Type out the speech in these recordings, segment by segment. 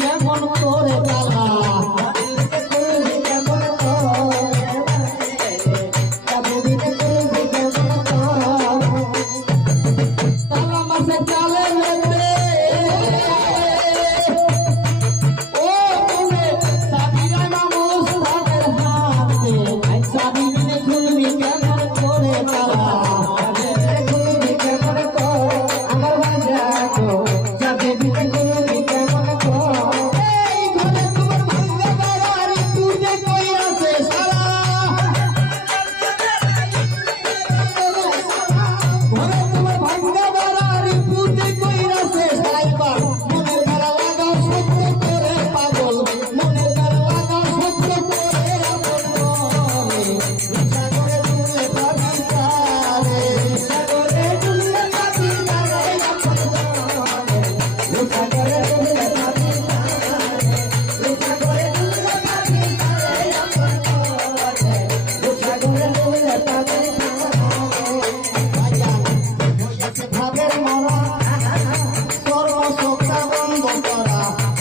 কেমন করে তালা মাসে চালে ও সাবিরা মানুষ তাদের হাতে সাবি বিনে খুলবি কেমন করে তালা খুলবি কেমন করে আমার ভাজা সাবি বিনে খুলবি কেমন করে এই ঘরে তোমার ভাঙ্গা বাড়ি তুই কই আছে সারা ঘরে তোমার ভাঙ্গা বাড়ি তুই কই আছে সাইবা মনের গাড়া লাগাও সত্য করে পাগল মনের গাড়া লাগাও সত্য করে আপন সাগরে তুলে পাবি তারে সাগরে তুলে পাবি তারে আপন সাগরে তুলে পাবি তারে সাগরে তুলে পাবি তারে আপন সাগরে তুলে পাবি ভাবের মরা সর্বশক্তা বন্ধ করা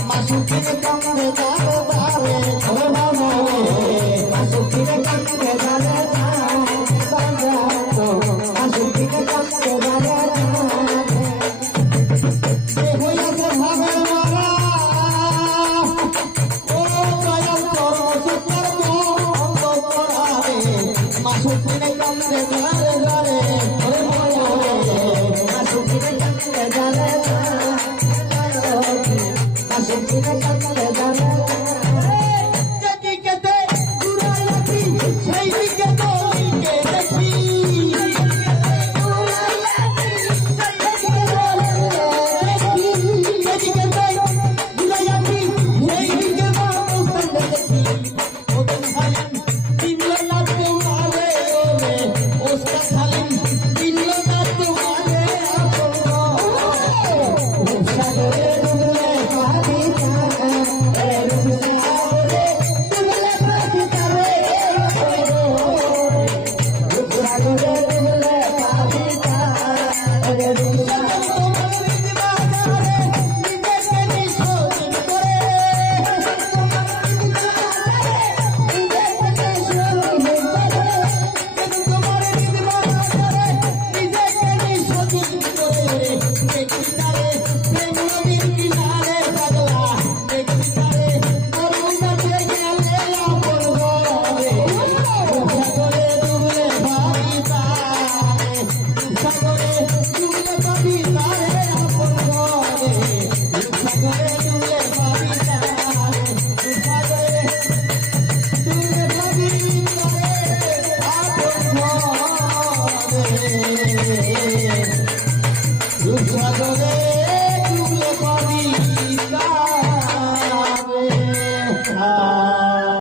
মাসুকির কামড়ে যাবে তারে ওরে বাবা মাসুকির কামড়ে যাবে মাসুকির কামড়ে যাবে হইয়াছে ভাবের মরা ও দয়াল সর্বশক্তার বন্ধ করা রে মাসুকির কামড়ে যাবে ওরে বাবা মাসুকির কামড়ে যাবে Hey